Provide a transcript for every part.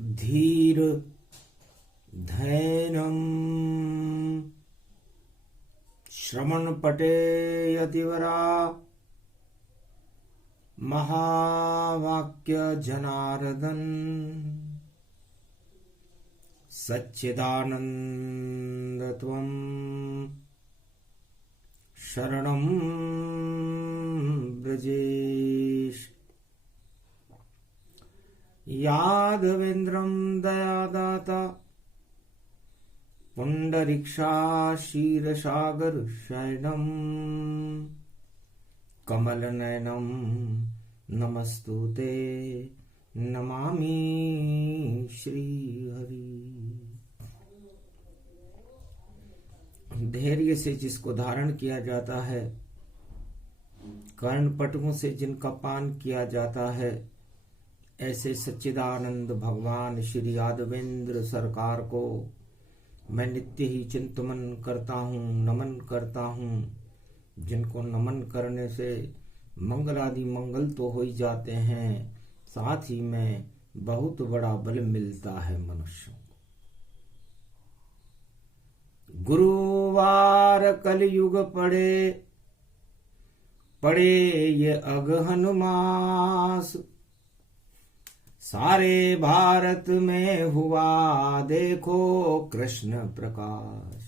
धीर धैर्यं श्रवणपटे यतिवरा महावाक्य जनार्दन सच्चिदानंद त्वं शरणं ब्रजेश। यादवेन्द्रं दयादाता पुंडरीक्षा क्षीरसागर शयनं कमलनयनं नमस्तुते नमामि श्रीहरि। धैर्य से जिसको धारण किया जाता है, कर्णपटुओं से जिनका पान किया जाता है, ऐसे सच्चिदानंद भगवान श्री यादवेंद्र सरकार को मैं नित्य ही चिंतन करता हूँ, नमन करता हूँ। जिनको नमन करने से मंगल आदि मंगल तो हो ही जाते हैं, साथ ही में बहुत बड़ा बल मिलता है मनुष्यों को। गुरुवार कलयुग पड़े ये अगहन मास, सारे भारत में हुआ देखो कृष्ण प्रकाश।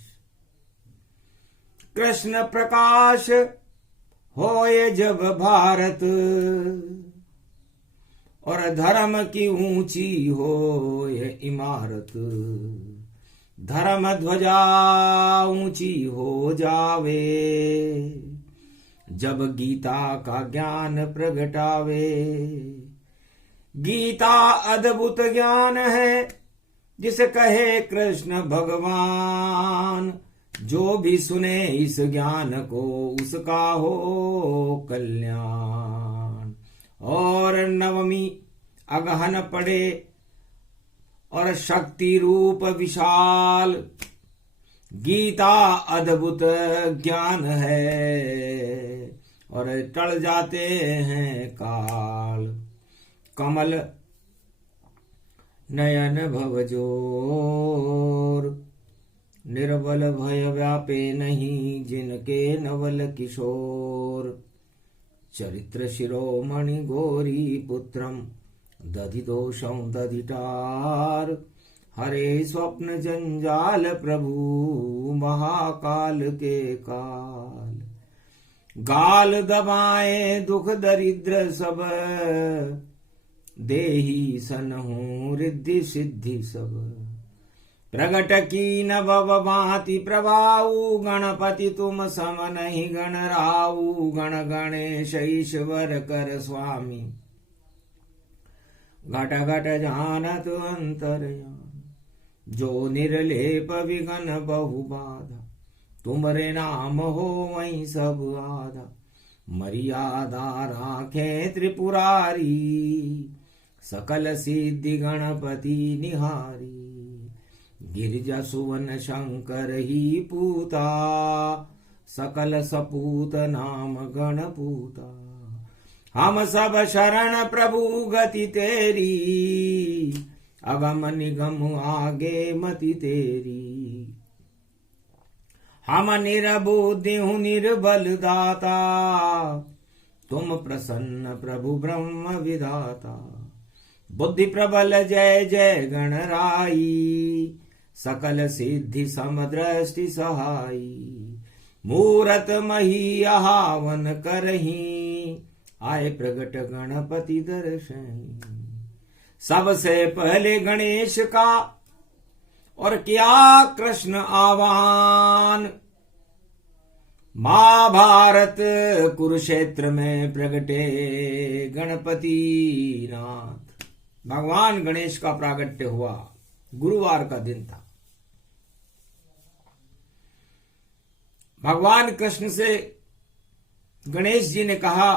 कृष्ण प्रकाश होए जब भारत, और धर्म की ऊंची हो ये इमारत। धर्म ध्वजा ऊंची हो जावे, जब गीता का ज्ञान प्रगटावे। गीता अद्भुत ज्ञान है, जिसे कहे कृष्ण भगवान। जो भी सुने इस ज्ञान को, उसका हो कल्याण। और नवमी अगहन पड़े, और शक्ति रूप विशाल। गीता अद्भुत ज्ञान है, और टल जाते हैं काल। कमल नयन भवजोर, निर्बल भय व्यापे नहीं जिनके नवल किशोर। चरित्र शिरोमणि गौरी पुत्रम, दधिदोषं दधिटार। हरे स्वप्न जंजाल प्रभु, महाकाल के काल। गाल दबाए दुख दरिद्र सब, देही सनहु रिद्धि सिद्धि सब। प्रगट की न भव भांति प्रभाऊ, गणपति तुम सम नहीं गणराऊ। गण गणेश ईश्वर कर स्वामी, घट घट जानत अंतरयामी। जो निर्लेप विघन बहु बाधा, तुमरे नाम हो वहीं सब आधा। मर्यादा राखे त्रिपुरारी, सकल सिद्धि गणपति निहारी। गिरिजा सुवन शंकर ही पूता, सकल सपूत नाम गणपूता। हम सब शरण प्रभु गति तेरी, अगम निगम आगे मति तेरी। हम निरबुद्धि हूँ निर्बल दाता, तुम प्रसन्न प्रभु ब्रह्म विधाता। बुद्धि प्रबल जय जय गणराई, सकल सिद्धि समदृष्टि सहाई। मूरत मही आहावन करही, आए प्रगट गणपति दर्शन। सबसे पहले गणेश का, और किया कृष्ण आह्वान। महाभारत कुरुक्षेत्र में प्रगटे गणपति नाथ। भगवान गणेश का प्रागट्य हुआ, गुरुवार का दिन था। भगवान कृष्ण से गणेश जी ने कहा,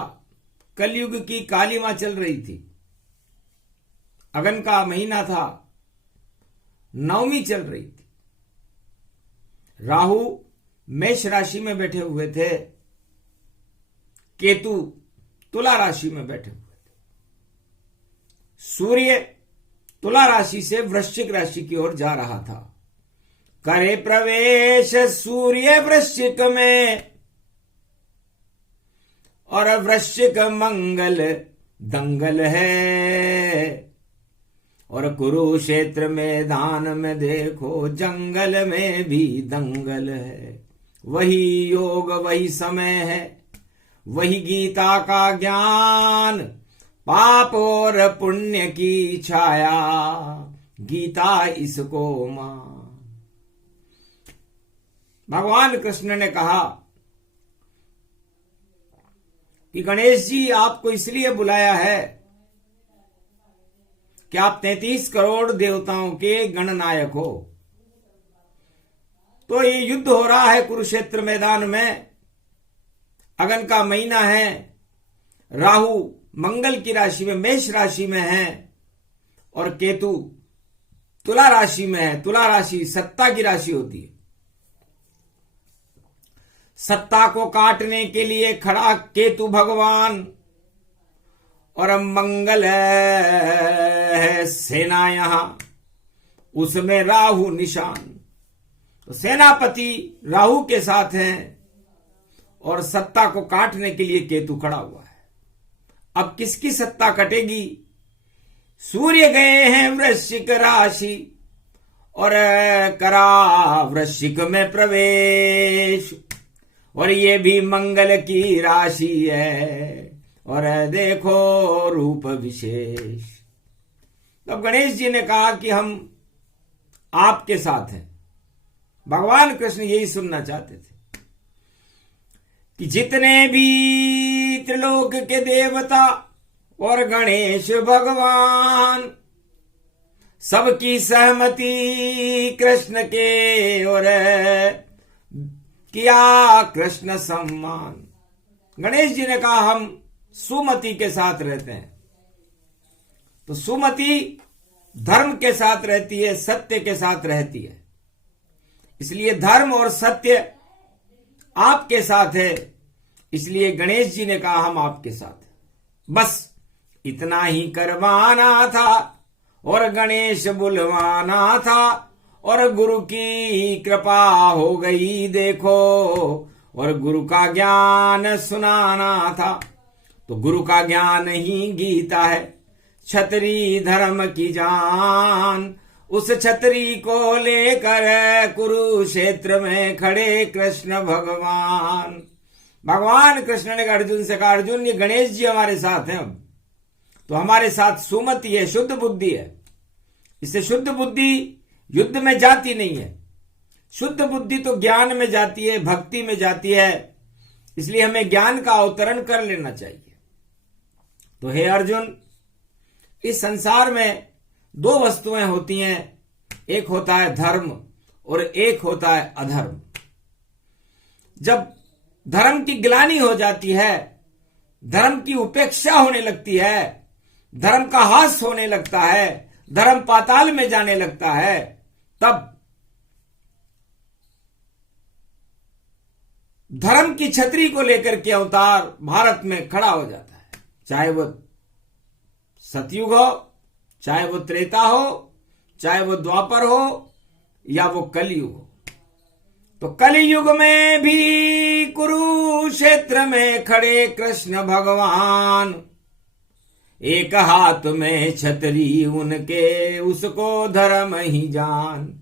कलयुग की कालिमा चल रही थी, अगन का महीना था, नवमी चल रही थी। राहु मेष राशि में बैठे हुए थे, केतु तुला राशि में बैठे हुए थे। सूर्य तुला राशि से वृश्चिक राशि की ओर जा रहा था। करे प्रवेश सूर्य वृश्चिक में और वृश्चिक मंगल दंगल है, और कुरुक्षेत्र मैदान में देखो जंगल में भी दंगल है। वही योग वही समय है, वही गीता का ज्ञान, पाप और पुण्य की छाया, गीता इसको मान। भगवान कृष्ण ने कहा कि गणेश जी आपको इसलिए बुलाया है कि आप 33 करोड़ देवताओं के गणनायक हो। तो ये युद्ध हो रहा है कुरुक्षेत्र मैदान में, अगन का महीना है, राहु मंगल की राशि में मेष राशि में है और केतु तुला राशि में है। तुला राशि सत्ता की राशि होती है। सत्ता को काटने के लिए खड़ा केतु भगवान, और मंगल है सेना यहां, उसमें राहु निशान। तो सेनापति राहु के साथ हैं और सत्ता को काटने के लिए केतु खड़ा हुआ है। अब किसकी सत्ता कटेगी? सूर्य गए हैं वृश्चिक राशि और करा वृश्चिक में प्रवेश, और ये भी मंगल की राशि है, और देखो रूप विशेष। तब गणेश जी ने कहा कि हम आपके साथ हैं। भगवान कृष्ण यही सुनना चाहते थे कि जितने भी त्रिलोक के देवता और गणेश भगवान, सबकी सहमति कृष्ण के और किया कृष्ण सम्मान। गणेश जी ने कहा हम सुमति के साथ रहते हैं। तो सुमति धर्म के साथ रहती है, सत्य के साथ रहती है। इसलिए धर्म और सत्य आपके साथ है, इसलिए गणेश जी ने कहा हम आपके साथ हैं। बस इतना ही करवाना था और गणेश बुलवाना था, और गुरु की कृपा हो गई देखो, और गुरु का ज्ञान सुनाना था। तो गुरु का ज्ञान ही गीता है, छतरी धर्म की जान। उस छतरी को लेकर कुरुक्षेत्र में खड़े कृष्ण भगवान। भगवान कृष्ण ने अर्जुन से कहा, अर्जुन ये गणेश जी हमारे साथ हैं। अब तो हमारे साथ सुमति है, शुद्ध बुद्धि है। इससे शुद्ध बुद्धि युद्ध में जाती नहीं है। शुद्ध बुद्धि तो ज्ञान में जाती है, भक्ति में जाती है। इसलिए हमें ज्ञान का अवतरण कर लेना चाहिए। तो हे अर्जुन, इस संसार में दो वस्तुएं होती हैं, एक होता है धर्म और एक होता है अधर्म। जब धर्म की ग्लानि हो जाती है, धर्म की उपेक्षा होने लगती है, धर्म का हास होने लगता है, धर्म पाताल में जाने लगता है, तब धर्म की छतरी को लेकर के अवतार भारत में खड़ा हो जाता है। चाहे वो सतयुग हो, चाहे वो त्रेता हो, चाहे वो द्वापर हो, या वो कलयुग हो। तो कलयुग में भी कुरुक्षेत्र में खड़े कृष्ण भगवान, एक हाथ में छतरी उनके, उसको धर्म ही जान।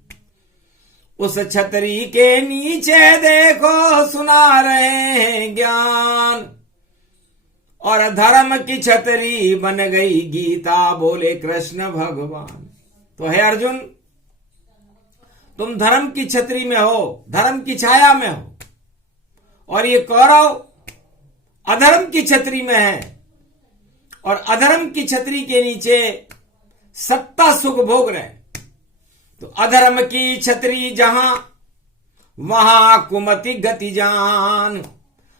उस छतरी के नीचे देखो सुना रहे हैं ज्ञान, और धर्म की छतरी बन गई गीता, बोले कृष्ण भगवान। तो हे अर्जुन, तुम धर्म की छतरी में हो, धर्म की छाया में हो, और ये कौरव अधर्म की छतरी में है, और अधर्म की छतरी के नीचे सत्ता सुख भोग रहे। तो अधर्म की छतरी जहां, वहां कुमति गति जान,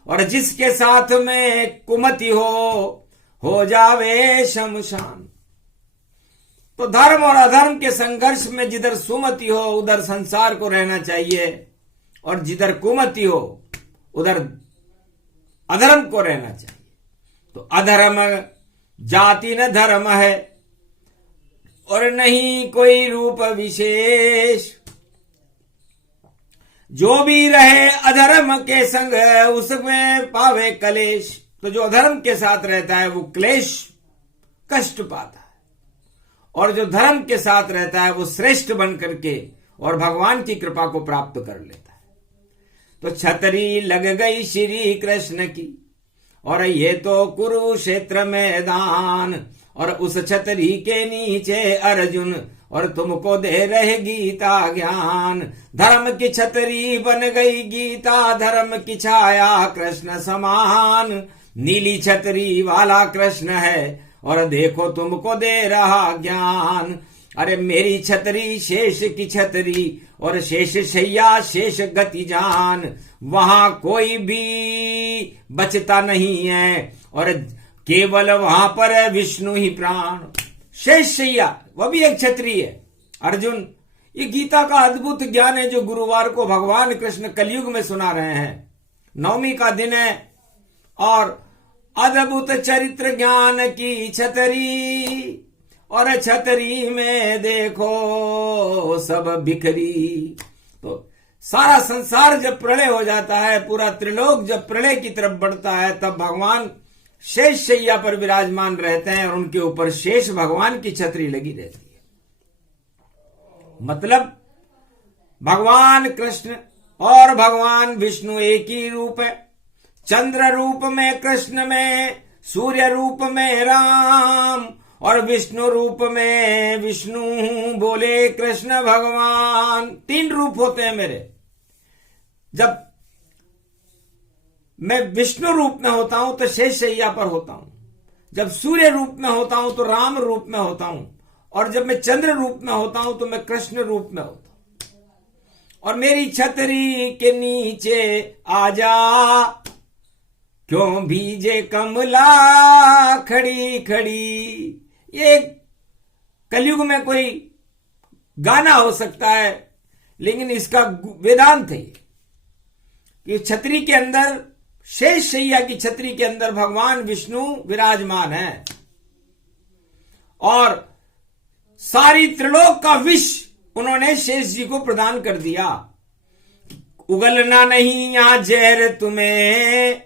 और जिसके साथ में कुमति हो जावे शमशान। तो धर्म और अधर्म के संघर्ष में जिधर सुमति हो उधर संसार को रहना चाहिए, और जिधर कुमति हो उधर अधर्म को रहना चाहिए। तो अधर्म जाति न धर्म है, और नहीं कोई रूप विशेष। जो भी रहे अधर्म के संग उसमें पावे कलेश। तो जो अधर्म के साथ रहता है वो क्लेश कष्ट पाता है, और जो धर्म के साथ रहता है वो श्रेष्ठ बन करके और भगवान की कृपा को प्राप्त कर लेता है। तो छतरी लग गई श्री कृष्ण की, और ये तो कुरुक्षेत्र मैदान, और उस छतरी के नीचे अर्जुन, और तुमको दे रहे गीता ज्ञान। धर्म की छतरी बन गई गीता, धर्म की छाया कृष्ण समान। नीली छतरी वाला कृष्ण है, और देखो तुमको दे रहा ज्ञान। अरे मेरी छतरी शेष की छतरी, और शेष शैया शेष गति जान। वहां कोई भी बचता नहीं है, और केवल वहां पर विष्णु ही प्राण। शेष शैया वह भी एक छतरी है। अर्जुन, ये गीता का अद्भुत ज्ञान है जो गुरुवार को भगवान कृष्ण कलयुग में सुना रहे हैं। नवमी का दिन है, और अद्भुत चरित्र ज्ञान की छतरी, और छतरी में देखो सब बिखरी। तो सारा संसार जब प्रलय हो जाता है, पूरा त्रिलोक जब प्रलय की तरफ बढ़ता है, तब भगवान शेष शैया पर विराजमान रहते हैं, और उनके ऊपर शेष भगवान की छतरी लगी रहती है। मतलब भगवान कृष्ण और भगवान विष्णु एक ही रूप है। चंद्र रूप में कृष्ण में, सूर्य रूप में राम, और विष्णु रूप में विष्णु बोले कृष्ण भगवान। 3 रूप होते हैं मेरे। जब मैं विष्णु रूप में होता हूं तो शेष शैया पर होता हूं, जब सूर्य रूप में होता हूं तो राम रूप में होता हूं, और जब मैं चंद्र रूप में होता हूं तो मैं कृष्ण रूप में होता हूं। और मेरी छतरी के नीचे आजा, क्यों भीजे कमला खड़ी खड़ी। ये कलयुग में कोई गाना हो सकता है, लेकिन इसका वेदांत है कि छतरी के अंदर, शेष शैया की छतरी के अंदर भगवान विष्णु विराजमान है, और सारी त्रिलोक का विष उन्होंने शेष जी को प्रदान कर दिया। उगलना नहीं यहां जहर तुम्हें,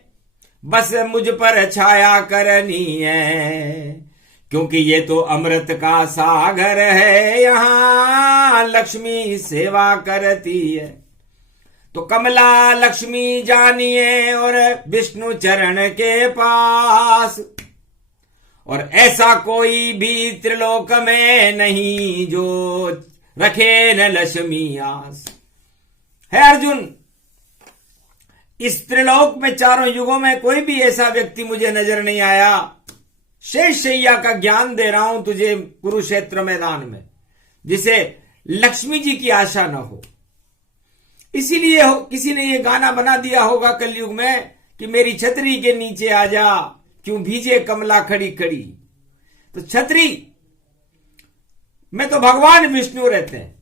बस मुझ पर छाया करनी है, क्योंकि ये तो अमृत का सागर है, यहां लक्ष्मी सेवा करती है। तो कमला लक्ष्मी जानिए, और विष्णु चरण के पास, और ऐसा कोई भी त्रिलोक में नहीं जो रखे न लक्ष्मी आस। है अर्जुन, इस त्रिलोक में चारों युगों में कोई भी ऐसा व्यक्ति मुझे नजर नहीं आया। शेष शैया का ज्ञान दे रहा हूं तुझे कुरुक्षेत्र मैदान में, जिसे लक्ष्मी जी की आशा न हो। इसीलिए किसी ने ये गाना बना दिया होगा कलयुग में कि मेरी छतरी के नीचे आजा, क्यों भीजे कमला खड़ी खड़ी। तो छतरी में तो भगवान विष्णु रहते हैं,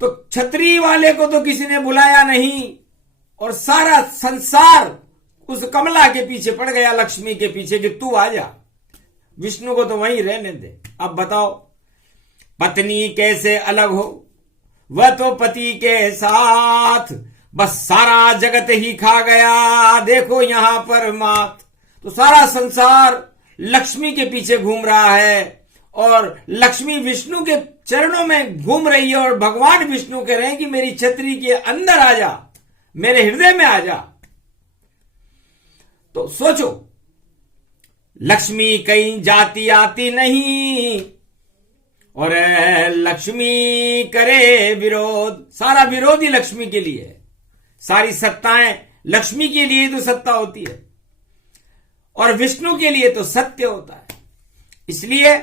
तो छतरी वाले को तो किसी ने बुलाया नहीं, और सारा संसार उस कमला के पीछे पड़ गया, लक्ष्मी के पीछे, कि तू आजा, विष्णु को तो वहीं रहने दे। अब बताओ, पत्नी कैसे अलग हो, वह तो पति के साथ, बस सारा जगत ही खा गया, देखो यहां पर मात। तो सारा संसार लक्ष्मी के पीछे घूम रहा है, और लक्ष्मी विष्णु के चरणों में घूम रही है, और भगवान विष्णु कह रहे हैं कि मेरी छतरी के अंदर आ जा, मेरे हृदय में आ जा। तो सोचो, लक्ष्मी कहीं जाती आती नहीं, और लक्ष्मी करे विरोध। सारा विरोध ही लक्ष्मी के लिए है, सारी सत्ताएं लक्ष्मी के लिए तो सत्ता होती है, और विष्णु के लिए तो सत्य होता है। इसलिए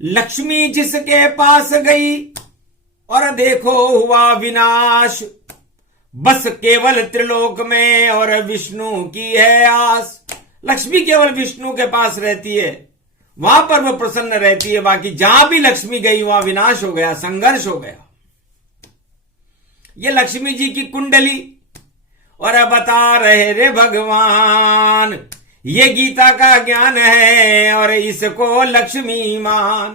लक्ष्मी जिसके पास गई, और देखो हुआ विनाश, बस केवल त्रिलोक में और विष्णु की है आस। लक्ष्मी केवल विष्णु के पास रहती है, वहां पर वो प्रसन्न रहती है। बाकी जहां भी लक्ष्मी गई वहां विनाश हो गया, संघर्ष हो गया। ये लक्ष्मी जी की कुंडली, और बता रहे रे भगवान, ये गीता का ज्ञान है और इसको लक्ष्मी मान।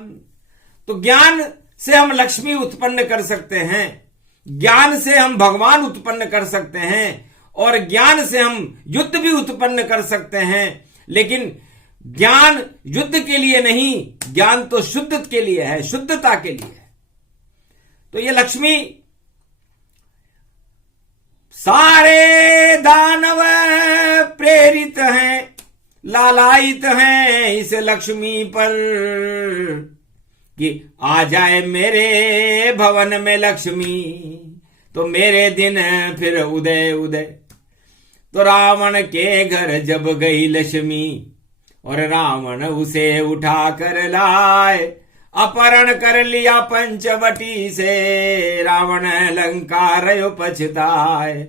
तो ज्ञान से हम लक्ष्मी उत्पन्न कर सकते हैं, ज्ञान से हम भगवान उत्पन्न कर सकते हैं और ज्ञान से हम युद्ध भी उत्पन्न कर सकते हैं। लेकिन ज्ञान युद्ध के लिए नहीं, ज्ञान तो शुद्ध के लिए है, शुद्धता के लिए है। तो ये लक्ष्मी सारे दानव प्रेरित हैं, लालायित हैं इस लक्ष्मी पर कि आ जाए मेरे भवन में लक्ष्मी तो मेरे दिन फिर उदय उदय। तो रावण के घर जब गई लक्ष्मी और रावण उसे उठा कर लाए, अपहरण कर लिया पंचवटी से, रावण लंका रयो पछताए।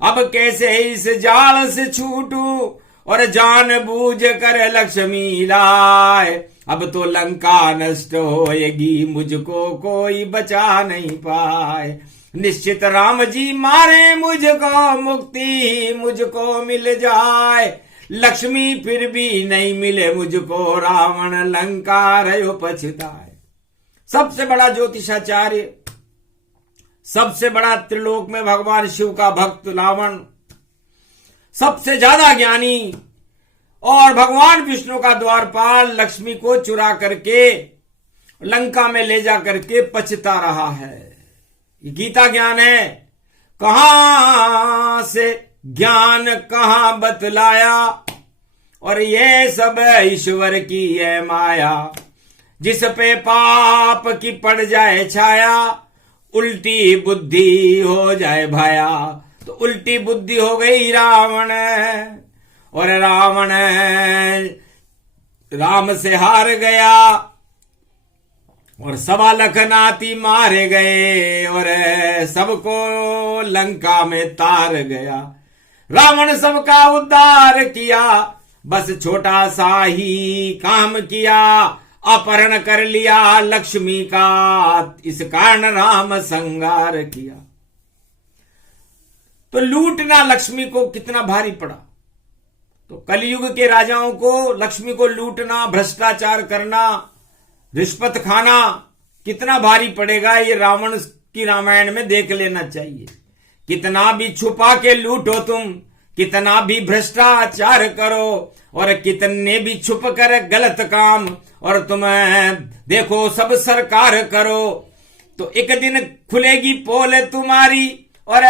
अब कैसे इस जाल से छूटूं और जान बूझ कर लक्ष्मी लाए। अब तो लंका नष्ट होएगी, मुझको कोई बचा नहीं पाए। निश्चित राम जी मारे मुझको, मुक्ति मुझको मिल जाए। लक्ष्मी फिर भी नहीं मिले मुझको, रावण लंका रयो पछताए। सबसे बड़ा ज्योतिषाचार्य, सबसे बड़ा त्रिलोक में भगवान शिव का भक्त रावण, सबसे ज्यादा ज्ञानी और भगवान विष्णु का द्वारपाल, लक्ष्मी को चुरा करके लंका में ले जा करके पछता रहा है। ये गीता ज्ञान है। कहां से ज्ञान कहां बतलाया और ये सब ईश्वर की है माया। जिस पे पाप की पड़ जाए छाया, उल्टी बुद्धि हो जाए भाया। तो उल्टी बुद्धि हो गई रावण और रावण राम से हार गया और 1.25 लाख नाती मारे गए और सबको लंका में तार गया। रावण सबका उद्धार किया, बस छोटा सा ही काम किया, अपहरण कर लिया लक्ष्मी का, इस कारण राम संहार किया। तो लूटना लक्ष्मी को कितना भारी पड़ा। तो कलयुग के राजाओं को लक्ष्मी को लूटना, भ्रष्टाचार करना, रिश्वत खाना कितना भारी पड़ेगा, ये रावण की रामायण में देख लेना चाहिए। कितना भी छुपा के लूटो तुम, कितना भी भ्रष्टाचार करो और कितने भी छुप कर गलत काम और तुम देखो सब सरकार करो, तो एक दिन खुलेगी पोल तुम्हारी और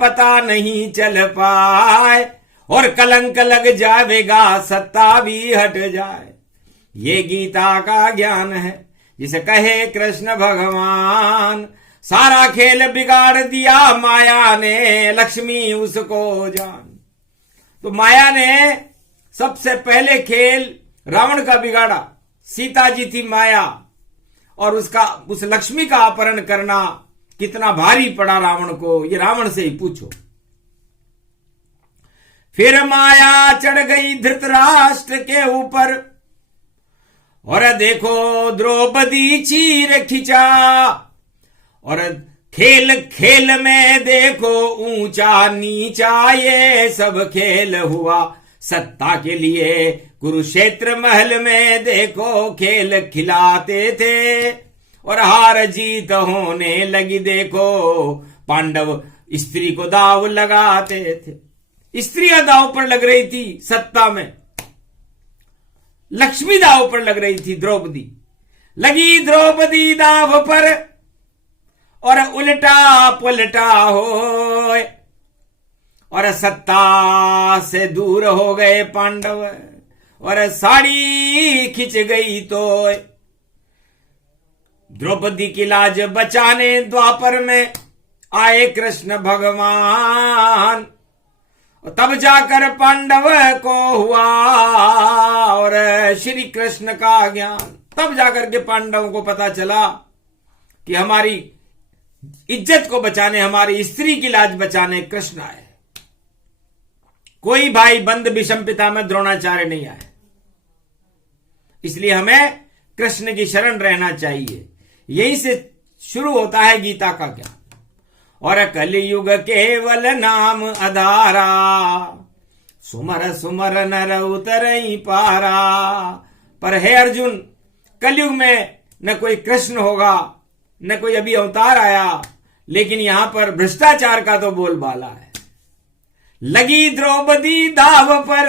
पता नहीं चल पाए और कलंक लग जाएगा, सत्ता भी हट जाए। ये गीता का ज्ञान है जिसे कहे कृष्ण भगवान। सारा खेल बिगाड़ दिया माया ने, लक्ष्मी उसको जान। तो माया ने सबसे पहले खेल रावण का बिगाड़ा। सीता जी थी माया और उस लक्ष्मी का अपहरण करना कितना भारी पड़ा रावण को, ये रावण से ही पूछो। फिर माया चढ़ गई धृतराष्ट्र के ऊपर और देखो द्रौपदी चीर खिंचा और खेल खेल में देखो ऊंचा नीचा ये सब खेल हुआ। सत्ता के लिए कुरुक्षेत्र महल में देखो खेल खिलाते थे और हार जीत होने लगी देखो, पांडव स्त्री को दाव लगाते थे। स्त्रियां दाव पर लग रही थी सत्ता में, लक्ष्मी दाव पर लग रही थी द्रौपदी। लगी द्रौपदी दाव पर और उल्टा पुलटा हो और सत्ता से दूर हो गए पांडव और साड़ी खिंच गई तो द्रौपदी की लाज बचाने द्वापर में आए कृष्ण भगवान। तब जाकर पांडव को हुआ और श्री कृष्ण का ज्ञान। तब जाकर के पांडवों को पता चला कि हमारी इज्जत को बचाने, हमारी स्त्री की लाज बचाने कृष्ण आए। कोई भाई बंद विषम पिता में द्रोणाचार्य नहीं आए। इसलिए हमें कृष्ण की शरण रहना चाहिए। यही से शुरू होता है गीता का ज्ञान। और कलयुग केवल नाम आधारा, सुमर सुमर नर उतरई पारा। पर हे अर्जुन, कलयुग में न कोई कृष्ण होगा, न कोई अभी अवतार आया, लेकिन यहां पर भ्रष्टाचार का तो बोलबाला है। लगी द्रौपदी दाव पर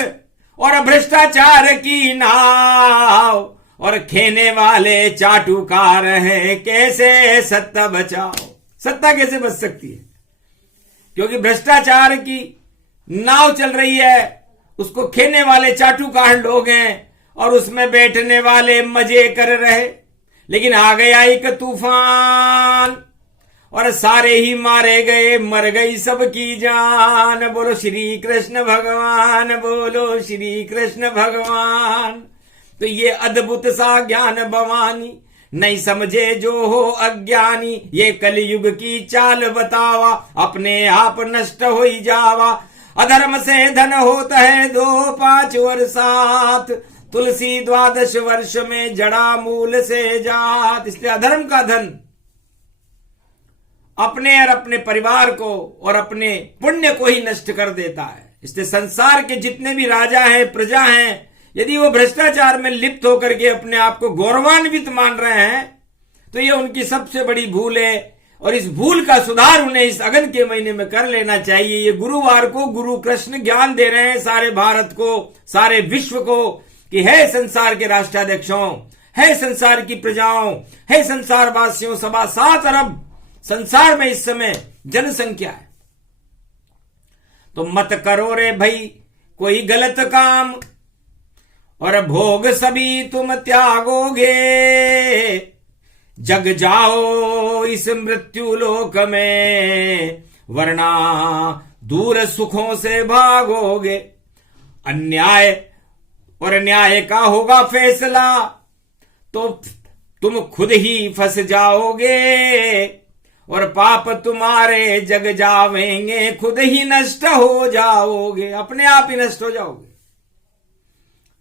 और भ्रष्टाचार की नाव, और खेने वाले चाटुकार हैं, कैसे सत्ता बचाओ। सत्ता कैसे बच सकती है? क्योंकि भ्रष्टाचार की नाव चल रही है, उसको खेने वाले चाटुकार लोग हैं, और उसमें बैठने वाले मजे कर रहे। लेकिन आ गया एक तूफान और सारे ही मारे गए, मर गई सबकी जान। बोलो श्री कृष्ण भगवान, बोलो श्री कृष्ण भगवान। तो ये अद्भुत सा ज्ञान भवानी, नहीं समझे जो हो अज्ञानी। ये कलयुग की चाल बतावा, अपने आप नष्ट हो ही जावा। अधर्म से धन होता है 2, 5 और 7, तुलसी 12 वर्ष में जड़ा मूल से जात। इसलिए अधर्म का धन अपने और अपने परिवार को और अपने पुण्य को ही नष्ट कर देता है। इसलिए संसार के जितने भी राजा हैं, प्रजा हैं, यदि वो भ्रष्टाचार में लिप्त होकर के अपने आप को गौरवान्वित मान रहे हैं, तो ये उनकी सबसे बड़ी भूल है। और इस भूल का सुधार उन्हें इस अगन के महीने में कर लेना चाहिए। ये गुरुवार को गुरु कृष्ण ज्ञान दे रहे हैं सारे भारत को, सारे विश्व को, कि है संसार के राष्ट्राध्यक्षों, है संसार की प्रजाओं, है संसार वासियों, 7.25 अरब संसार में इस समय जनसंख्या है। तो मत करो रे भाई कोई गलत काम, और भोग सभी तुम त्यागोगे। जग जाओ इस मृत्यु लोक में, वरना दूर सुखों से भागोगे। अन्याय और न्याय का होगा फैसला, तो तुम खुद ही फंस जाओगे, और पाप तुम्हारे जग जावेंगे, खुद ही नष्ट हो जाओगे, अपने आप ही नष्ट हो जाओगे।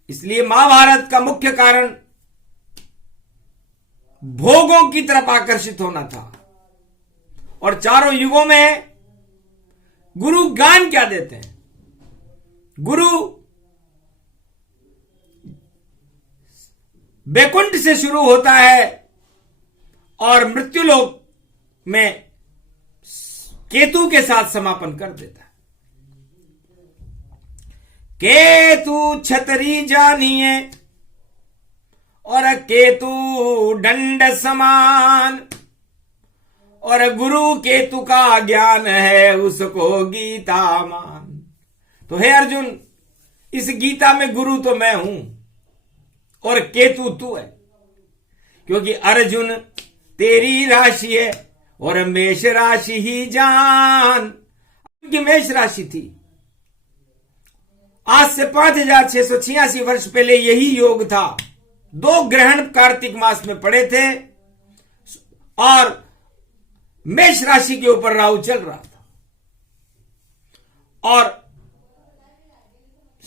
इसलिए महाभारत का मुख्य कारण भोगों की तरफ आकर्षित होना था। और चारों युगों में गुरु ज्ञान क्या देते हैं? गुरु बैकुंठ से शुरू होता है और मृत्युलोक में केतु के साथ समापन कर देता है। केतु छतरी जानिए और केतु दंड समान, और गुरु केतु का ज्ञान है उसको गीता मान। तो हे अर्जुन, इस गीता में गुरु तो मैं हूं और केतु तू है, क्योंकि अर्जुन तेरी राशि है और मेष राशि ही जान। उनकी मेष राशि थी। आज से 5686 वर्ष पहले यही योग था। 2 ग्रहण कार्तिक मास में पड़े थे और मेष राशि के ऊपर राहु चल रहा था, और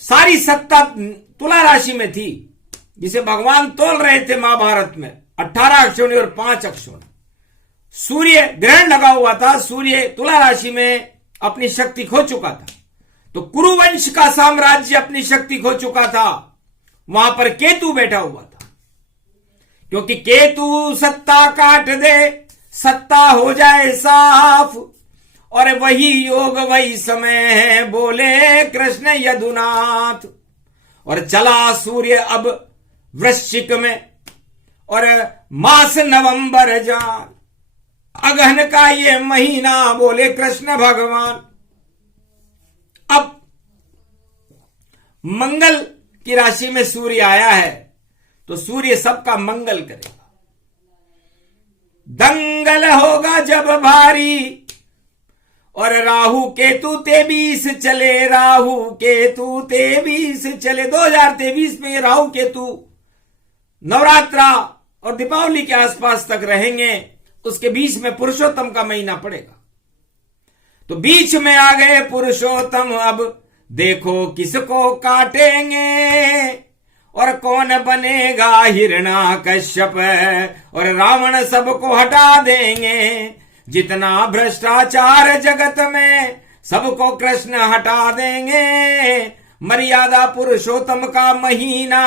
सारी सत्ता तुला राशि में थी, जिसे भगवान तोल रहे थे महाभारत में 18 अक्षोणी और 5 अक्षोणी। सूर्य ग्रहण लगा हुआ था, सूर्य तुला राशि में अपनी शक्ति खो चुका था, तो कुरुवंश का साम्राज्य अपनी शक्ति खो चुका था। वहां पर केतु बैठा हुआ था, क्योंकि केतु सत्ता काट दे, सत्ता हो जाए साफ, और वही योग वही समय है, बोले कृष्ण यदुनाथ। और चला सूर्य अब वृश्चिक में, और मास नवंबर जान, अगहन का ये महीना, बोले कृष्ण भगवान। अब मंगल की राशि में सूर्य आया है, तो सूर्य सबका मंगल करेगा। दंगल होगा जब भारी, और राहु केतु 23 चले, राहु केतु 23 चले। 2023 में राहु केतु नवरात्रा और दीपावली के आसपास तक रहेंगे। उसके बीच में पुरुषोत्तम का महीना पड़ेगा। तो बीच में आ गए पुरुषोत्तम, अब देखो किसको काटेंगे, और कौन बनेगा हिरण्याकश्यप, और रावण सबको हटा देंगे। जितना भ्रष्टाचार जगत में सबको कृष्ण हटा देंगे, मर्यादा पुरुषोत्तम का महीना,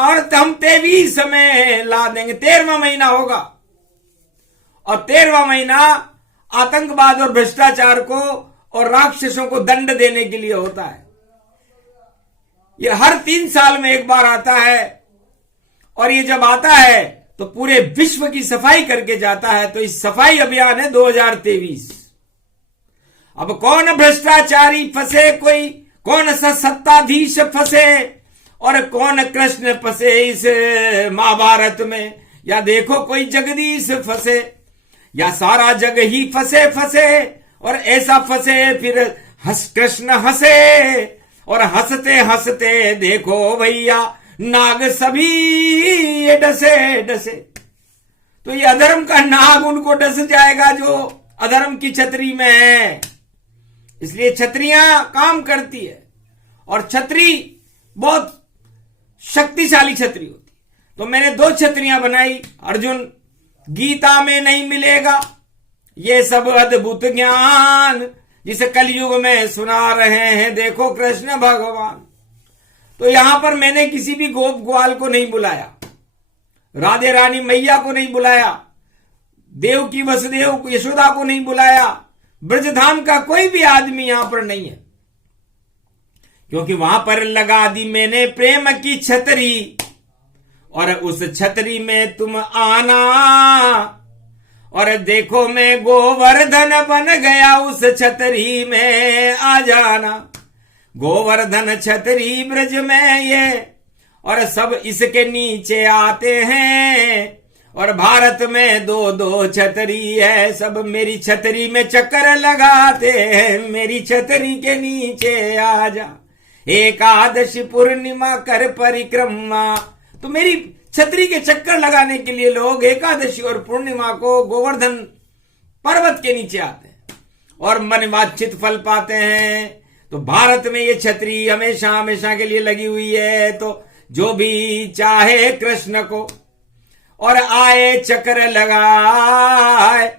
और हम 23 में ला देंगे। 13वां महीना होगा, और 13वां महीना आतंकवाद और भ्रष्टाचार को और राक्षसों को दंड देने के लिए होता है। ये हर 3 साल में एक बार आता है, और ये जब आता है तो पूरे विश्व की सफाई करके जाता है। तो इस सफाई अभियान है 2023। अब कौन भ्रष्टाचारी फंसे, कोई कौन सा सत्ताधीश फंसे, और कौन कृष्ण फंसे इस महाभारत में, या देखो कोई जगदीश फंसे, या सारा जग ही फंसे फंसे, और ऐसा फंसे फिर कृष्ण हंसे, और हंसते हंसते देखो भैया नाग सभी ये डसे डसे। तो ये अधर्म का नाग उनको डस जाएगा जो अधर्म की छतरी में है। इसलिए छतरियां काम करती है, और छतरी बहुत शक्तिशाली छतरी होती है। तो मैंने 2 छतरियां बनाई। अर्जुन, गीता में नहीं मिलेगा ये सब अद्भुत ज्ञान जिसे कलयुग में सुना रहे हैं देखो कृष्ण भगवान। तो यहां पर मैंने किसी भी गोप ग्वाल को नहीं बुलाया, राधे रानी मैया को नहीं बुलाया, देव की वसुदेव यशोदा को नहीं बुलाया, ब्रजधाम का कोई भी आदमी यहां पर नहीं है, क्योंकि वहां पर लगा दी मैंने प्रेम की छतरी, और उस छतरी में तुम आना, और देखो मैं गोवर्धन बन गया उस छतरी में आ जाना। गोवर्धन छतरी ब्रज में ये, और सब इसके नीचे आते हैं, और भारत में 2-2 छतरी है, सब मेरी छतरी में चक्कर लगाते हैं, मेरी छतरी के नीचे आ जा। एकादशी पूर्णिमा कर परिक्रमा। तो मेरी छतरी के चक्कर लगाने के लिए लोग एकादशी और पूर्णिमा को गोवर्धन पर्वत के नीचे आते हैं और मनवांछित फल पाते हैं। तो भारत में ये छतरी हमेशा हमेशा के लिए लगी हुई है। तो जो भी चाहे कृष्ण को और आए चक्र लगाए,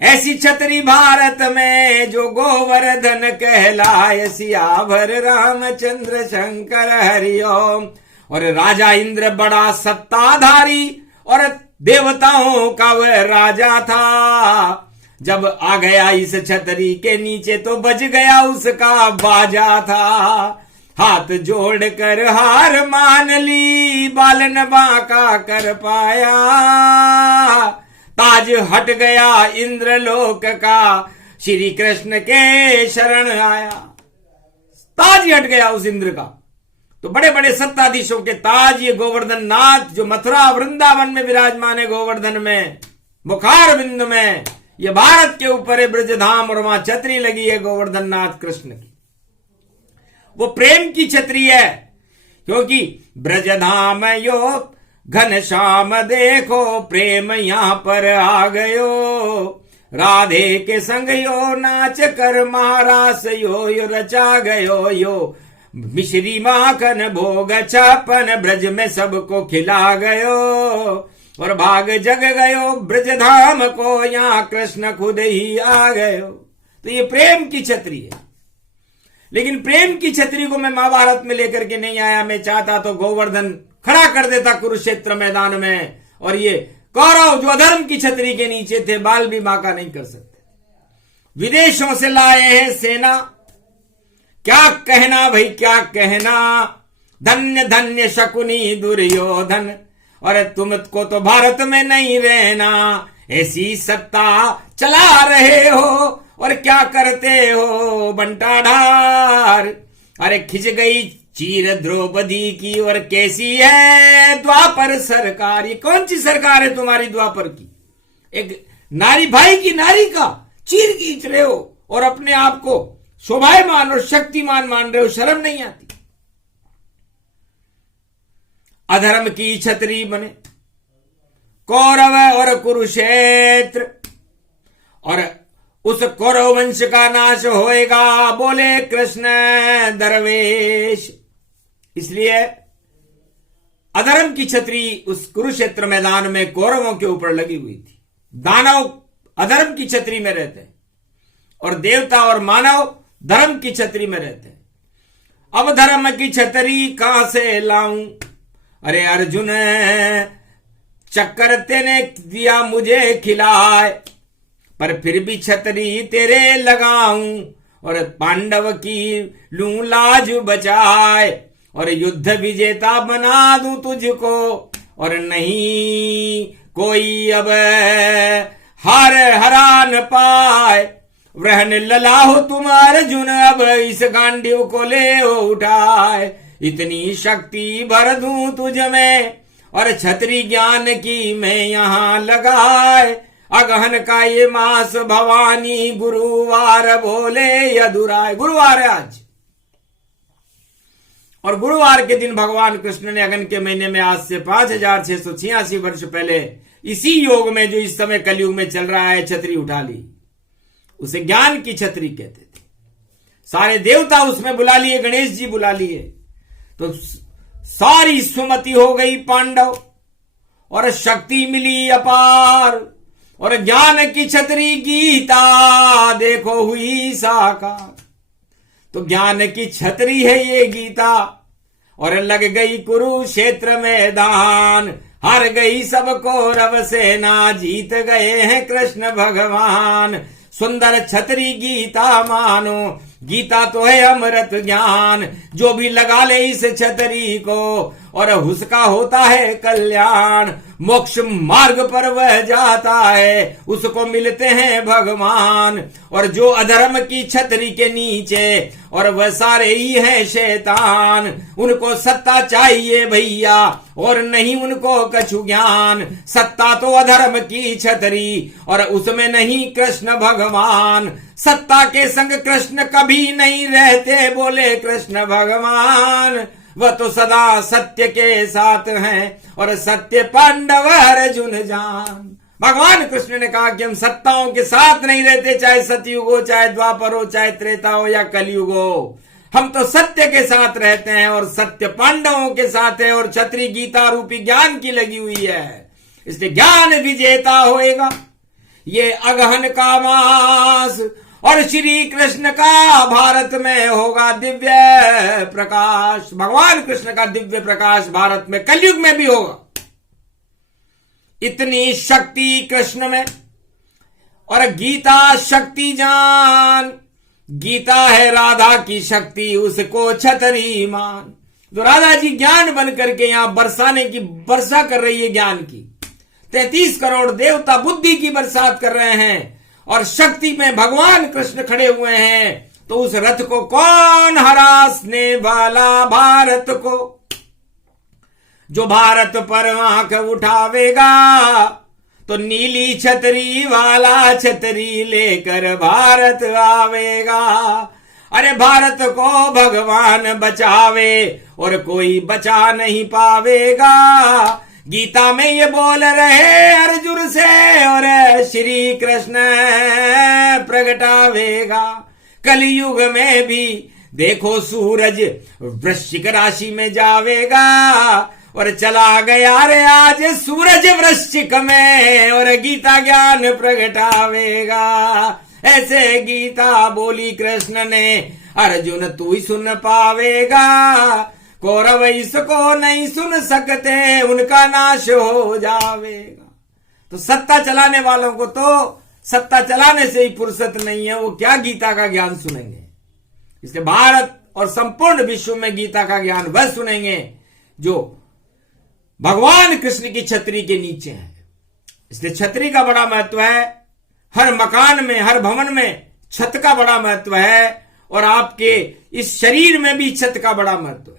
ऐसी छतरी भारत में जो गोवर्धन कहलाए। सियावर रामचंद्र शंकर हरिओम। और राजा इंद्र बड़ा सत्ताधारी और देवताओं का वह राजा था। जब आ गया इस छतरी के नीचे तो बज गया उसका बाजा था। हाथ जोड़कर हार मान ली, बालन बांका कर पाया। ताज हट गया इंद्रलोक का, श्री कृष्ण के शरण आया। ताज हट गया उस इंद्र का। तो बड़े बड़े सत्ताधीशों के ताज ये गोवर्धन नाथ जो मथुरा वृंदावन में विराजमान है, गोवर्धन में, मुखार बिंद में, ये भारत के ऊपर है ब्रजधाम, और वहां छतरी लगी है गोवर्धन नाथ कृष्ण की। वो प्रेम की छतरी है, क्योंकि ब्रजधाम यो घनश्याम देखो, प्रेम यहां पर आ गयो। राधे के संग यो नाच कर महारास यो रचा गयो। यो मिश्री माखन भोग छपन ब्रज में सबको खिला गयो। और भाग जग गयो ब्रजधाम को, यहाँ कृष्ण खुद ही आ गयो। तो ये प्रेम की छतरी है। लेकिन प्रेम की छतरी को मैं महाभारत में लेकर के नहीं आया। मैं चाहता तो गोवर्धन खड़ा कर देता कुरुक्षेत्र मैदान में, और ये कौरव जो अधर्म की छतरी के नीचे थे बाल भी बांका नहीं कर सकते। विदेशों से लाए हैं सेना, क्या कहना भाई क्या कहना। धन्य धन्य शकुनी दुर्योधन, और तुमको तो भारत में नहीं रहना। ऐसी सत्ता चला रहे हो और क्या करते हो बंटा ढार। अरे खिंच गई चीर द्रौपदी की, और कैसी है द्वापर सरकार। ये कौन सी सरकार है तुम्हारी द्वापर की? एक नारी भाई की नारी का चीर खींच रहे हो और अपने आप को शोभायमान और शक्तिमान मान रहे हो। शर्म नहीं आती? अधर्म की छतरी बने कौरव और कुरुक्षेत्र, और उस कौरव वंश का नाश होएगा बोले कृष्ण दरवेश। इसलिए अधर्म की छतरी उस कुरुक्षेत्र मैदान में कौरवों के ऊपर लगी हुई थी। दानव अधर्म की छतरी में रहते हैं और देवता और मानव धर्म की छतरी में रहते हैं। अब धर्म की छतरी कहां से लाऊं। अरे अर्जुन चक्कर तेने दिया मुझे खिलाए, पर फिर भी छतरी तेरे लगाऊं, और पांडव की लूं लाज बचाए, और युद्ध विजेता बना दूं तुझको, और नहीं कोई अब हार हरा न पाए। वहन लला हो तुम अर्जुन अब इस गांडीव को ले उठाए, इतनी शक्ति भर दूं तुझ में, और छतरी ज्ञान की मैं यहां लगाए। अगहन का ये मास भवानी गुरुवार बोले यदुराय। गुरुवार है आज, और गुरुवार के दिन भगवान कृष्ण ने अगन के महीने में आज से 5686 वर्ष पहले इसी योग में जो इस समय कलयुग में चल रहा है छतरी उठा ली। उसे ज्ञान की छतरी कहते थे। सारे देवता उसमें बुला लिए, गणेश जी बुला लिए, तो सारी सुमति हो गई पांडव, और शक्ति मिली अपार, और ज्ञान की छतरी गीता देखो हुई साकार। तो ज्ञान की छतरी है ये गीता, और लग गई कुरुक्षेत्र मैदान, हार गई सब कौरव सेना, जीत गए हैं कृष्ण भगवान। सुंदर छतरी गीता मानो, गीता तो है अमृत ज्ञान, जो भी लगा ले इस छतरी को, और उसका होता है कल्याण। मोक्ष मार्ग पर वह जाता है, उसको मिलते हैं भगवान। और जो अधर्म की छतरी के नीचे, और वह सारे ही हैं शैतान, उनको सत्ता चाहिए भैया, और नहीं उनको कछु ज्ञान। सत्ता तो अधर्म की छतरी, और उसमें नहीं कृष्ण भगवान। सत्ता के संग कृष्ण कभी नहीं रहते, बोले कृष्ण भगवान। वह तो सदा सत्य के साथ हैं, और सत्य पांडव अर्जुन जान। भगवान कृष्ण ने कहा कि हम सत्ताओं के साथ नहीं रहते, चाहे सतयुग हो, चाहे द्वापर हो, चाहे त्रेता हो या कलयुग हो। हम तो सत्य के साथ रहते हैं, और सत्य पांडवों के साथ है, और छतरी गीता रूपी ज्ञान की लगी हुई है। इसलिए ज्ञान विजेता होएगा ये अगहन का मास, और श्री कृष्ण का भारत में होगा दिव्य प्रकाश। भगवान कृष्ण का दिव्य प्रकाश भारत में कलयुग में भी होगा। इतनी शक्ति कृष्ण में, और गीता शक्ति जान। गीता है राधा की शक्ति, उसको छतरी मान। तो राधा जी ज्ञान बन करके यहां बरसाने की वर्षा कर रही है ज्ञान की। 33 करोड़ देवता बुद्धि की बरसात कर रहे हैं, और शक्ति में भगवान कृष्ण खड़े हुए हैं। तो उस रथ को कौन हरासने वाला, भारत को। जो भारत पर आंख उठावेगा, तो नीली छतरी वाला छतरी लेकर भारत आवेगा। अरे भारत को भगवान बचावे, और कोई बचा नहीं पावेगा। गीता में ये बोल रहे अर्जुन से, और श्री कृष्ण प्रगटावेगा। कलयुग में भी देखो सूरज वृश्चिक राशि में जावेगा, और चला गया रे आज सूरज वृश्चिक में, और गीता ज्ञान प्रगटावेगा। ऐसे गीता बोली कृष्ण ने, अर्जुन तू ही सुन पावेगा। कौरव इसको नहीं सुन सकते, उनका नाश हो जावेगा। तो सत्ता चलाने वालों को तो सत्ता चलाने से ही फुर्सत नहीं है, वो क्या गीता का ज्ञान सुनेंगे। इसलिए भारत और संपूर्ण विश्व में गीता का ज्ञान वह सुनेंगे जो भगवान कृष्ण की छतरी के नीचे है। इसलिए छतरी का बड़ा महत्व है। हर मकान में, हर भवन में छत का बड़ा महत्व है, और आपके इस शरीर में भी छत का बड़ा महत्व है।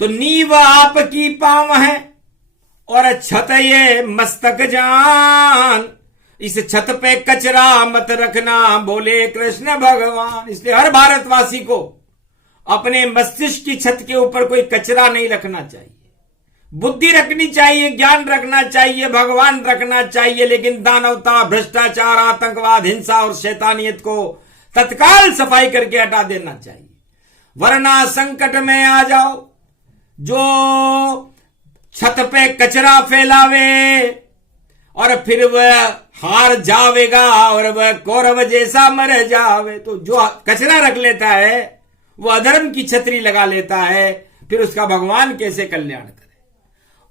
तो नींव आपकी पांव है, और छत ये मस्तक जान। इस छत पे कचरा मत रखना, बोले कृष्ण भगवान। इसलिए हर भारतवासी को अपने मस्तिष्क की छत के ऊपर कोई कचरा नहीं रखना चाहिए। बुद्धि रखनी चाहिए, ज्ञान रखना चाहिए, भगवान रखना चाहिए, लेकिन दानवता, भ्रष्टाचार, आतंकवाद, हिंसा और शैतानियत को तत्काल सफाई करके हटा देना चाहिए, वरना संकट में आ जाओ। जो छत पे कचरा फैलावे और फिर वह हार जावेगा, और वह कौरव जैसा मर जावे। तो जो कचरा रख लेता है वो अधर्म की छतरी लगा लेता है, फिर उसका भगवान कैसे कल्याण करे।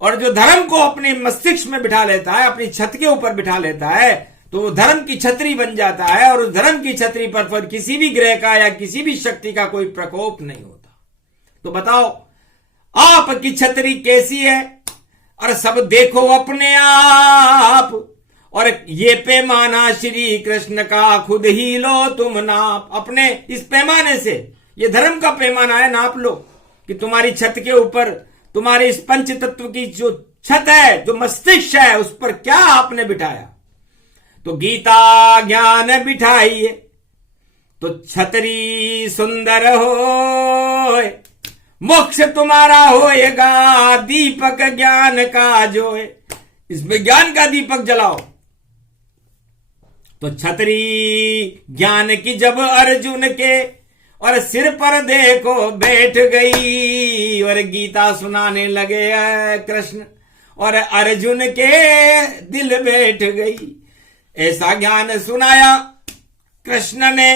और जो धर्म को अपने मस्तिष्क में बिठा लेता है, अपनी छत के ऊपर बिठा लेता है, तो वो धर्म की छतरी बन जाता है, और उस धर्म की छतरी पर फिर किसी भी ग्रह का या किसी भी शक्ति का कोई प्रकोप नहीं होता। तो बताओ आपकी छतरी कैसी है? और सब देखो अपने आप, और ये पैमाना श्री कृष्ण का खुद ही लो तुम नाप। अपने इस पैमाने से, ये धर्म का पैमाना है, नाप लो कि तुम्हारी छत के ऊपर, तुम्हारे इस पंच तत्व की जो छत है, जो मस्तिष्क है, उस पर क्या आपने बिठाया। तो गीता ज्ञान बिठाइए तो छतरी सुंदर हो, मोक्ष तुम्हारा होएगा दीपक ज्ञान का जो है। इसमें ज्ञान का दीपक जलाओ। तो छतरी ज्ञान की जब अर्जुन के और सिर पर देखो बैठ गई, और गीता सुनाने लगे कृष्ण, और अर्जुन के दिल बैठ गई। ऐसा ज्ञान सुनाया कृष्ण ने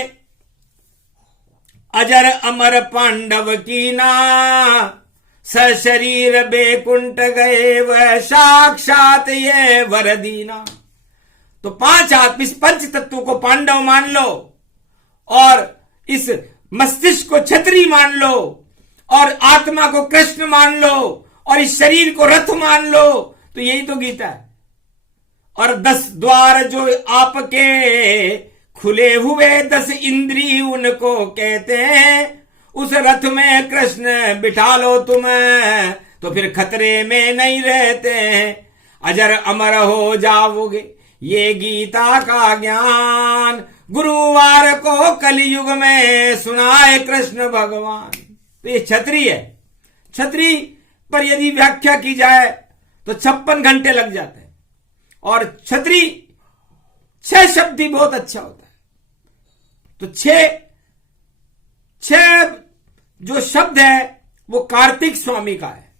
अजर अमर पांडव की ना, सशरीर बेकुंठ गए वह साक्षात ये वरदीना। तो पांच आत्म, इस पंच तत्व को पांडव मान लो, और इस मस्तिष्क को छतरी मान लो, और आत्मा को कृष्ण मान लो, और इस शरीर को रथ मान लो। तो यही तो गीता है। और 10 द्वार जो आपके खुले हुए, 10 इंद्री उनको कहते हैं, उस रथ में कृष्ण बिठा लो तुम, तो फिर खतरे में नहीं रहते हैं, अजर अमर हो जाओगे। ये गीता का ज्ञान गुरुवार को कलयुग में सुनाए कृष्ण भगवान। तो ये छतरी है। छतरी पर यदि व्याख्या की जाए तो 56 घंटे लग जाते हैं। और छतरी 6 शब्द ही बहुत अच्छा होता है। तो 6 जो शब्द है वो कार्तिक स्वामी का है,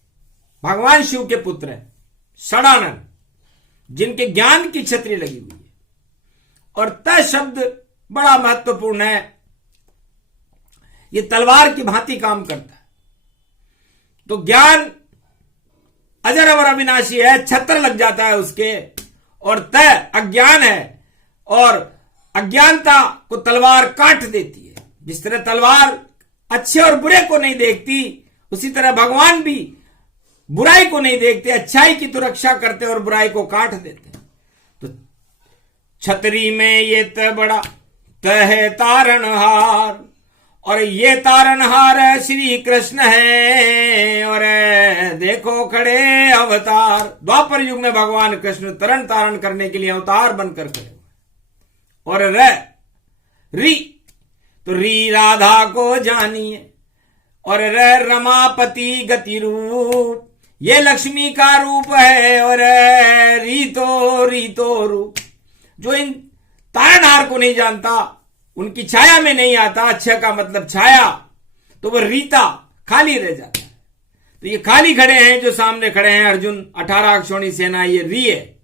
भगवान शिव के पुत्र है, षडानंद, जिनके ज्ञान की छतरी लगी हुई है। और त शब्द बड़ा महत्वपूर्ण है, ये तलवार की भांति काम करता है। तो ज्ञान अजर अमर अविनाशी है, छत्र लग जाता है उसके। और तय अज्ञान है, और अज्ञानता को तलवार काट देती है। जिस तरह तलवार अच्छे और बुरे को नहीं देखती, उसी तरह भगवान भी बुराई को नहीं देखते, अच्छाई की तो रक्षा करते और बुराई को काट देते। तो छतरी में ये त बड़ा त है तारणहार, और ये तारणहार श्री कृष्ण है, और देखो खड़े अवतार। द्वापर युग में भगवान कृष्ण तरण तारण करने के लिए अवतार बनकर खड़े हुए। और री, तो री राधा को जानिए, और रमापति गति रूप, ये लक्ष्मी का रूप है, और रीतो रूप। जो इन तारणहार को नहीं जानता, उनकी छाया में नहीं आता, अच्छा का मतलब छाया, तो वह रीता खाली रह जाता है। तो ये खाली खड़े हैं, जो सामने खड़े हैं अर्जुन 18 अक्षौणी सेना, ये री है,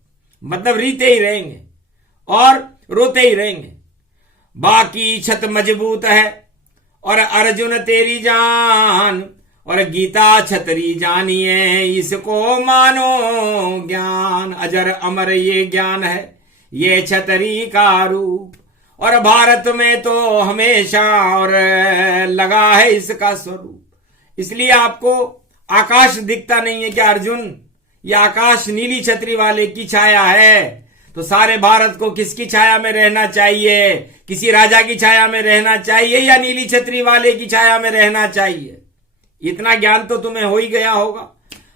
मतलब रीते ही रहेंगे और रोते ही रहेंगे। बाकी छत मजबूत है और अर्जुन तेरी जान, और गीता छतरी जानिए इसको मानो ज्ञान। अजर अमर ये ज्ञान है, ये छतरी का रूप, और भारत में तो हमेशा और लगा है इसका स्वरूप। इसलिए आपको आकाश दिखता नहीं है क्या अर्जुन? ये आकाश नीली छतरी वाले की छाया है। तो सारे भारत को किसकी छाया में रहना चाहिए? किसी राजा की छाया में रहना चाहिए या नीली छतरी वाले की छाया में रहना चाहिए? इतना ज्ञान तो तुम्हें हो ही गया होगा।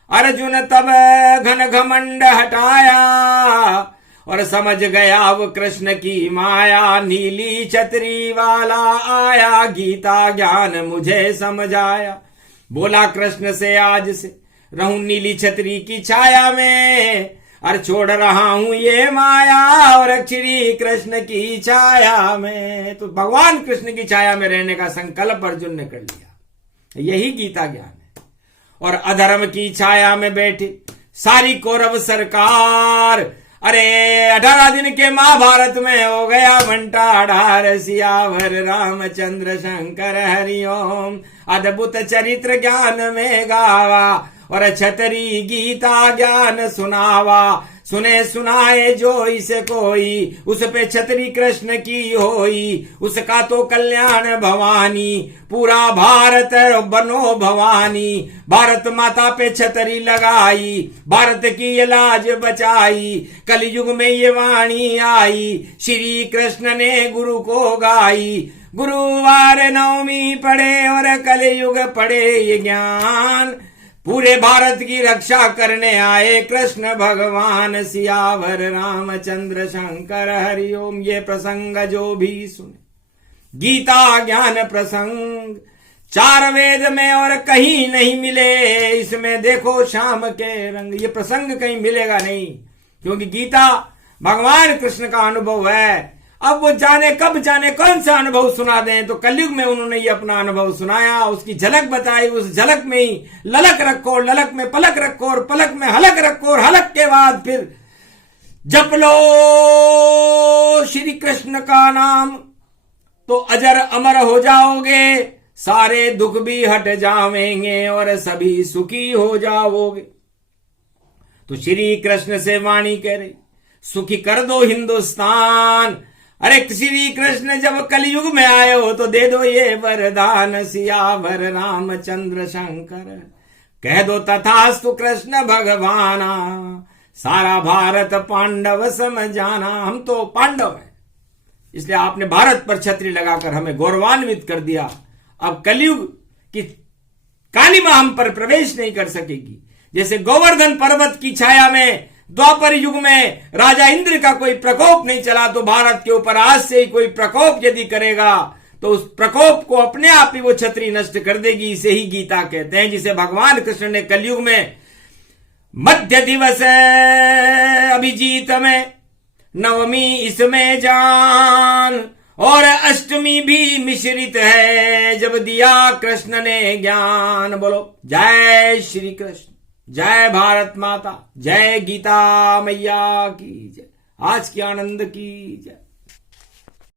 अर्जुन तब घन घमंड हटाया, और समझ गया वो कृष्ण की माया। नीली छतरी वाला आया, गीता ज्ञान मुझे समझाया। बोला कृष्ण से आज से रहूं नीली छतरी की छाया में, और छोड़ रहा हूं ये माया, और श्री कृष्ण की छाया में। तो भगवान कृष्ण की छाया में रहने का संकल्प अर्जुन ने कर लिया। यही गीता ज्ञान है। और अधर्म की छाया में बैठे सारी कौरव सरकार, अरे 18 दिन के महाभारत में हो गया घंटा ढार, सियावर रामचंद्र शंकर हरिओम। अद्भुत चरित्र ज्ञान में गावा और छतरी गीता ज्ञान सुनावा। सुने सुनाए जो इसे कोई, उस पे छतरी कृष्ण की होई। उसका तो कल्याण भवानी, पूरा भारत बनो भवानी। भारत माता पे छतरी लगाई, भारत की ये लाज बचाई। कलयुग में ये वाणी आई, श्री कृष्ण ने गुरु को गाई। गुरुवार नवमी पढ़े और कलयुग पढ़े ये ज्ञान। पूरे भारत की रक्षा करने आए कृष्ण भगवान, सियावर रामचंद्र शंकर हरिओम। ये प्रसंग जो भी सुने, गीता ज्ञान प्रसंग 4 वेद में और कहीं नहीं मिले। इसमें देखो शाम के रंग, ये प्रसंग कहीं मिलेगा नहीं, क्योंकि गीता भगवान कृष्ण का अनुभव है। अब वो जाने कब जाने कौन सा अनुभव सुना दें, तो कलयुग में उन्होंने ये अपना अनुभव सुनाया, उसकी झलक बताई। उस झलक में ही ललक रखो, ललक में पलक रखो और पलक में हलक रखो और हलक के बाद फिर जप लो श्री कृष्ण का नाम, तो अजर अमर हो जाओगे। सारे दुख भी हट जावेंगे और सभी सुखी हो जाओगे। तो श्री कृष्ण से वाणी कह रही, सुखी कर दो हिंदुस्तान। अरे श्री कृष्ण जब कलयुग में आए हो तो दे दो ये वरदान, सियावर रामचंद्र शंकर। कह दो तथास्तु कृष्ण भगवाना, सारा भारत पांडव समझाना। हम तो पांडव हैं, इसलिए आपने भारत पर छतरी लगाकर हमें गौरवान्वित कर दिया। अब कलयुग की कालिमा हम पर प्रवेश नहीं कर सकेगी। जैसे गोवर्धन पर्वत की छाया में द्वापर युग में राजा इंद्र का कोई प्रकोप नहीं चला, तो भारत के ऊपर आज से ही कोई प्रकोप यदि करेगा तो उस प्रकोप को अपने आप ही वो छतरी नष्ट कर देगी। इसे ही गीता कहते हैं, जिसे भगवान कृष्ण ने कलयुग में मध्य दिवस अभिजीत में, नवमी इसमें जान और अष्टमी भी मिश्रित है, जब दिया कृष्ण ने ज्ञान। बोलो जय श्री कृष्ण, जय भारत माता, जय गीता मैया की जय, आज की आनंद की जय।